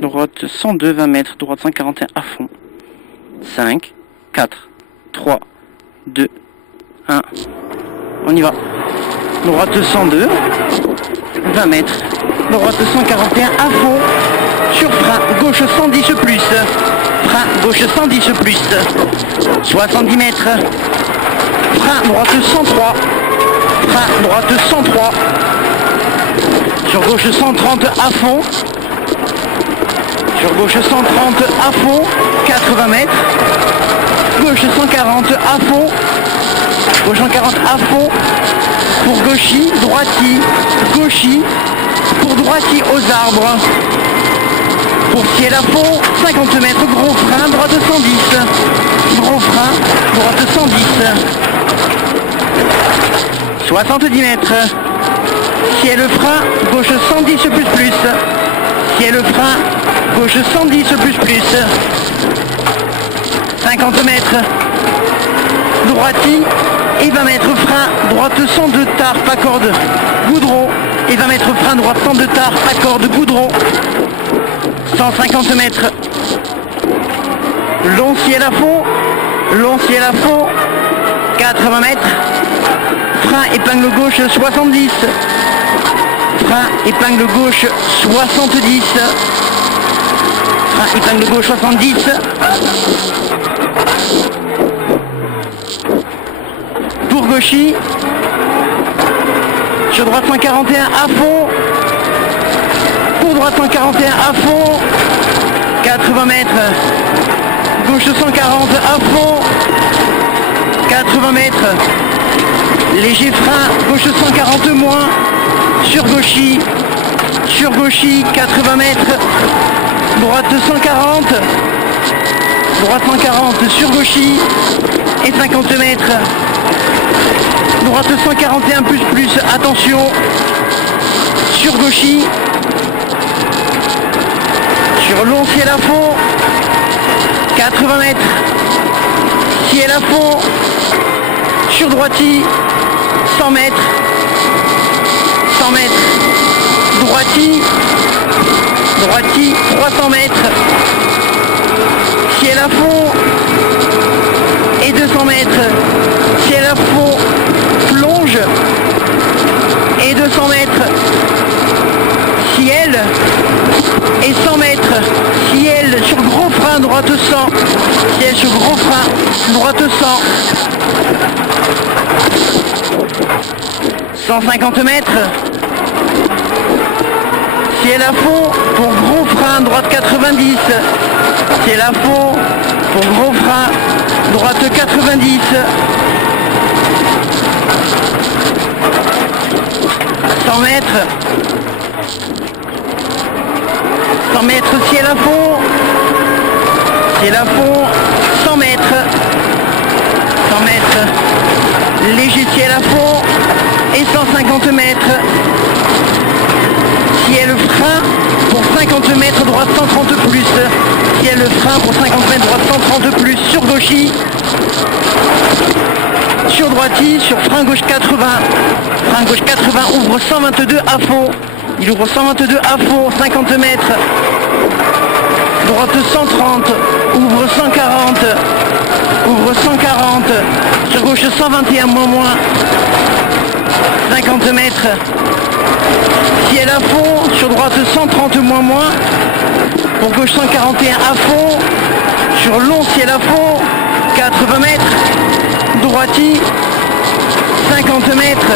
droite 102, 20 mètres, droite 141 à fond. 5, 4, 3, 2, 1. On y va. Droite 102, 20 mètres, droite 141 à fond. Sur frein, gauche 110 plus. Frein, gauche 110 plus. 70 mètres. Frein, droite 103. Frein, droite 103. Sur gauche 130 à fond. Sur gauche 130 à fond. 80 mètres. Gauche 140 à fond. Gauche 140 à fond. Pour gauchy, droiti, gauchy. Pour droiti aux arbres. Pour ciel à fond, 50 mètres, gros frein, droite 110. Gros frein, droite 110. 70 mètres. Ciel frein, gauche 110 plus. Ciel frein, gauche 110 plus. 50 mètres. Droiti et 20 mètres frein, droite 102 tarpe, accorde, goudron. Et 20 mètres frein, droite 102 tarpe, accorde, goudron. 150 mètres. Long ciel à fond. Long ciel à fond. 80 mètres. Frein épingle gauche 70. Frein épingle gauche 70. Frein épingle gauche 70. Pour gauchy. Sur droite 141 à fond. Pour droite 141 à fond. 80 mètres. Gauche 140 à fond. 80 mètres. Léger frein. Gauche 140 moins. Sur gauchy. Sur gauchy. 80 mètres. Droite 140. Droite 140 sur gauchy. Et 50 mètres. Droite 141 plus. Attention. Sur gauchy. Sur long ciel à fond. 80 mètres. Ciel à fond. Sur droiti. 100 mètres. 100 mètres. Droiti. Droiti. 300 mètres. Ciel à fond. Et 200 mètres. Ciel à fond. Plonge. Et 200 mètres. Ciel. Et 100 mètres. Ciel sur gros frein, droite 100. Ciel sur gros frein, droite 100. 150 mètres. Ciel à fond pour gros frein, droite 90. Ciel à fond pour gros frein, droite 90. 100 mètres. 100 mètres, ciel à fond. Ciel à fond, 100 mètres. 100 mètres. Léger ciel à fond. Et 150 mètres. Ciel frein pour 50 mètres, droite 130 plus. Ciel frein pour 50 mètres, droite 130 plus. Sur gauchy. Sur droiti, sur frein gauche 80. Frein gauche 80 ouvre 122 à fond. Il ouvre 122 à fond, 50 mètres. Droite 130, ouvre 140. Ouvre 140. Sur gauche 121 moins. 50 mètres. Ciel à fond, sur droite 130 moins. Pour gauche 141 à fond. Sur long ciel à fond, 80 mètres. Droiti, 50 mètres.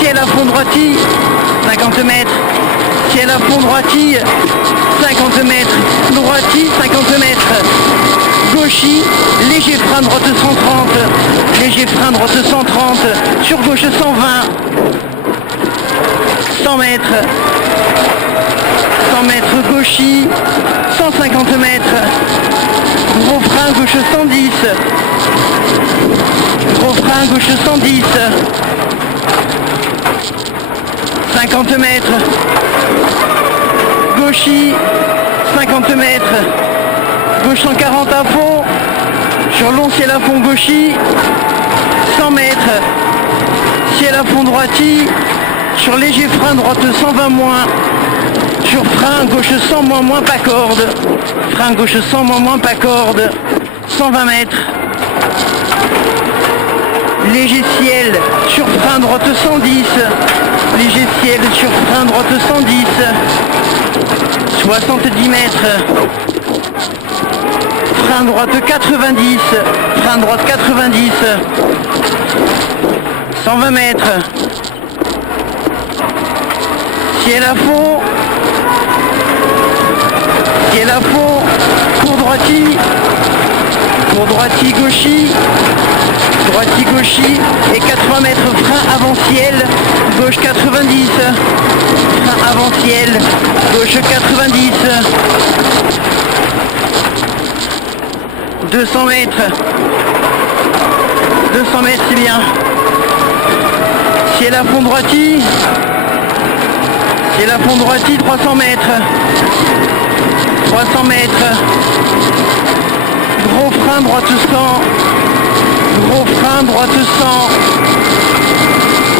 Ciel à fond droiti, 50 mètres. Ciel à fond droiti, 50 mètres. Droiti, 50 mètres. Gauchy, léger frein droite 130. Léger frein droite 130. Sur gauche 120. 100 mètres. 100 mètres gauchy. 150 mètres. Gros frein gauche 110. Gros frein gauche 110. 50 mètres. Gauchy. 50 mètres. Gauche 140 à fond. Sur long ciel à fond gauchy. 100 mètres. Ciel à fond droiti. Sur léger frein droite 120 moins. Sur frein gauche 100 moins pas corde. Frein gauche 100 moins pas corde. 120 mètres. Léger ciel sur frein droite 110. Léger ciel sur frein droite 110. 70 mètres. Frein droite 90. Frein droite 90. 120 mètres. Ciel à fond. Ciel à fond. Pour droiti. Pour droiti gauchi. Droiti gauchi. Et 80 mètres frein avant ciel. Gauche 90. Frein avant ciel. Gauche 90. 200 mètres. 200 mètres, c'est bien. Ciel à fond droiti. Ciel à fond droiti, 300 mètres. 300 mètres. Gros frein droite 100. Gros frein droite 100.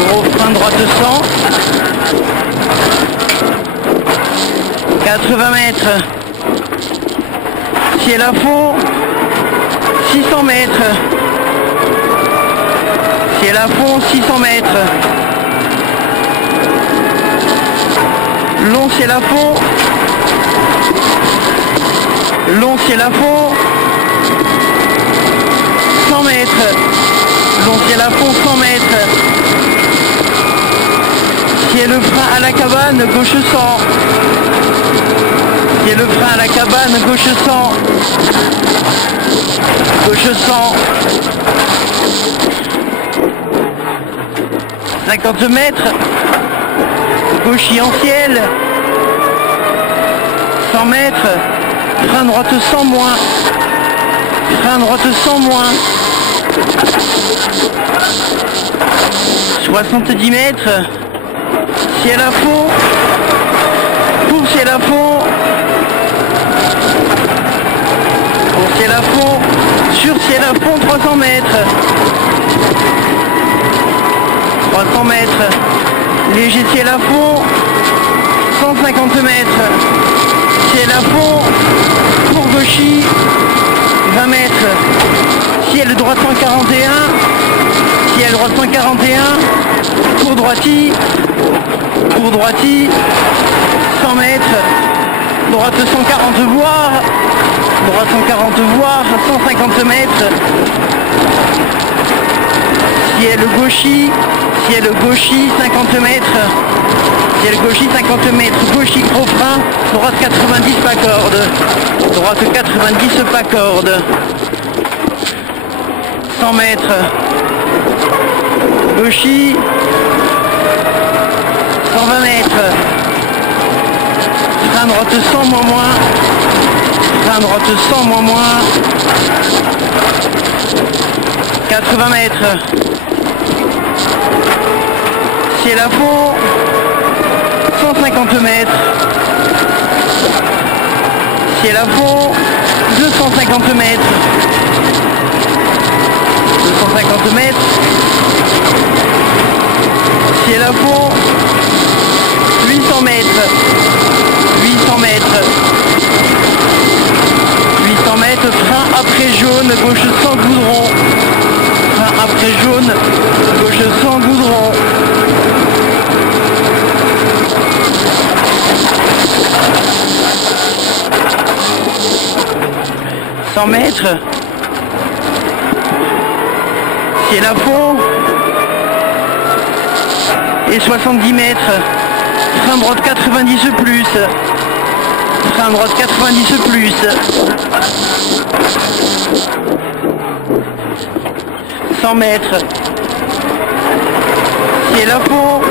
Gros frein droite 100. 80 mètres. Ciel à fond. 600 mètres. Ciel à fond, 600 mètres. Long ciel à fond. Long ciel à fond. 100 mètres. Long ciel à fond, 100 mètres. Ciel le frein à la cabane, gauche 100. Ciel le frein à la cabane, gauche 100. Gauche 100. 50 mètres. Gauchis en ciel. 100 mètres. Frein droite 100 moins. Frein droite 100 moins. 70 mètres. Ciel à fond. Pour ciel à fond. Pour ciel à fond. Sur ciel à fond, 300 mètres. 300 mètres. Léger ciel à fond. 150 mètres. Ciel à fond. Pour gauchis. 20 mètres. Ciel droite 141. Ciel droite 141. Pour droiti. Pour droiti. 100 mètres. Droite 140 voire. Droite 140 voire. 150 mètres. Ciel gauchis. Ciel gauchis 50 mètres. Ciel gauchis 50 mètres. Gauchis gros frein. Droite 90 pas corde. Droite 90 pas corde. 100 mètres. Gauchis. 120 mètres. Frein droite 100 moins. Frein droite 100 moins. 80 mètres. Ciel à fond. 150 mètres. Ciel à fond. 250 mètres. 250 mètres. Ciel à fond. 800 mètres. 800 mètres. 800 mètres. Frein après jaune. Gauche sans goudron. Frein après jaune. Gauche sans goudron. 100 mètres. Ciel à fond. Et 70 mètres. Frein droite 90 plus. Frein droite 90 plus. 100 mètres. Ciel à fond.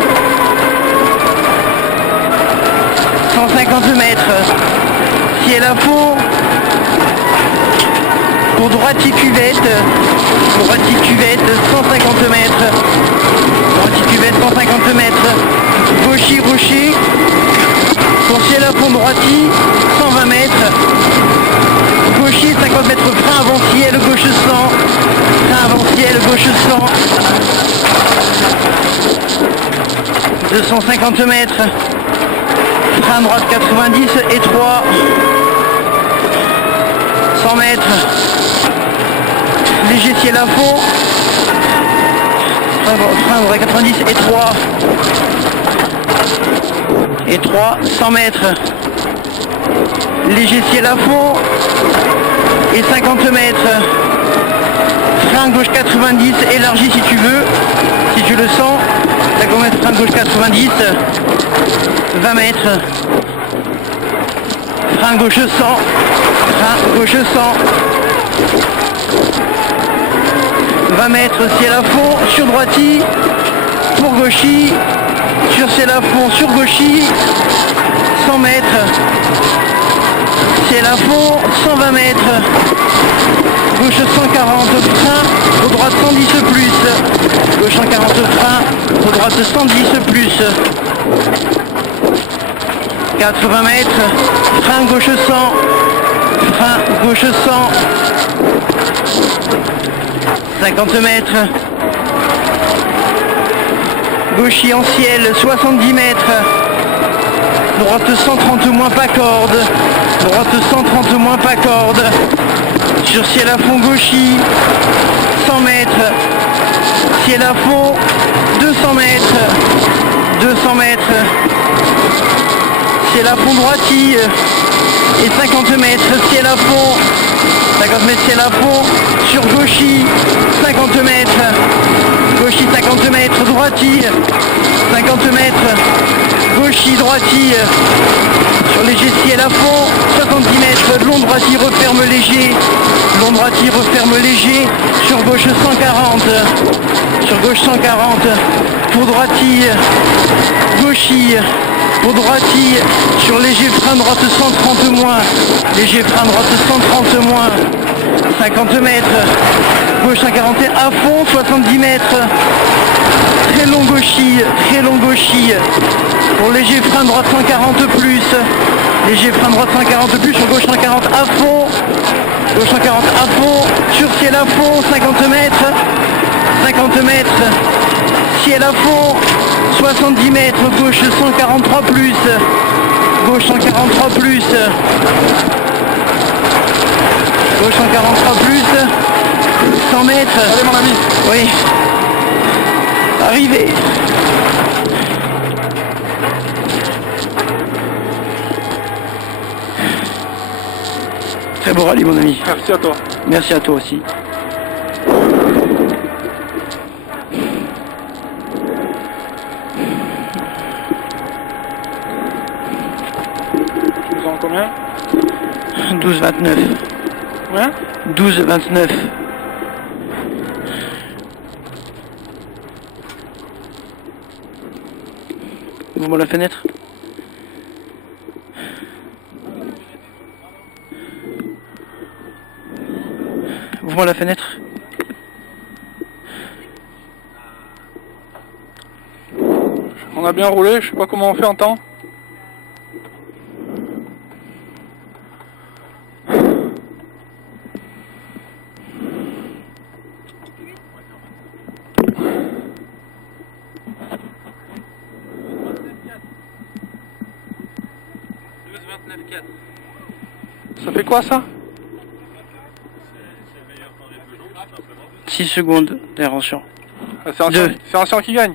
150 mètres. Ciel à fond. Pour droiti cuvette. Droiti cuvette 150 mètres. Droiti cuvette 150 mètres. Gauchis rocher. Pour ciel à fond droiti 120 mètres. Gauchis 50 mètres. Frein avant ciel gauche 100. Frein avant ciel gauche 100. 250 mètres. frein droite 90 et 3. 100 mètres. Léger ciel à fond. Frein droite 90 et 3. Et 3, 100 mètres. Léger ciel à fond. Et 50 mètres. Frein gauche 90, élargi si tu veux, si tu le sens. La gommette frein gauche 90, 20 mètres. Frein gauche 100, frein gauche 100. 20 mètres, ciel à fond, sur droiti, pour gauchi, sur ciel à fond, sur gauchi, 100 mètres. Ciel à fond, 120 mètres. Gauche 140, frein, au droite 110 plus. Gauche 140, frein, au droite 110 plus. 80 mètres, frein gauche 100, frein gauche 100. 50 mètres. Gauchi en ciel, 70 mètres. Droite 130 moins pas corde. Droite 130 moins pas corde. Sur ciel à fond gauchi, 100 mètres. Ciel à fond, 200 mètres. 200 mètres. Ciel à fond droiti. Et 50 mètres. Ciel à fond. 50 mètres ciel à fond. Sur gauchi, 50 mètres. Gauchi 50 mètres. Droiti. 50 mètres. Gauchi, droiti. Sur léger ciel à fond, 70 mètres, long droiti referme léger, long droiti referme léger, sur gauche 140, sur gauche 140, pour droiti, gauchi, pour droiti, sur léger frein droite 130 moins, léger frein droite 130 moins, 50 mètres, gauche 141 à fond, 70 mètres, très long gauchi, pour léger frein droite 140 plus, léger frein droite 140 plus, sur gauche 140 à fond, gauche 140 à fond, sur ciel à fond, 50 mètres, 50 mètres, ciel à fond, 70 mètres, gauche 143 plus, gauche 143 plus, gauche 143 plus, 100 mètres. Allez mon ami. Oui. Arrivé. Très beau rallye mon ami. Merci à toi. Merci à toi aussi. Tu nous en combien? 12,29. Ouais. 12,29. Ouvre-moi la fenêtre. Ouvre-moi la fenêtre. On a bien roulé, je sais pas comment on fait en temps. Ça fait quoi ça? 6 secondes d'intervention. Ah, c'est ancien qui gagne.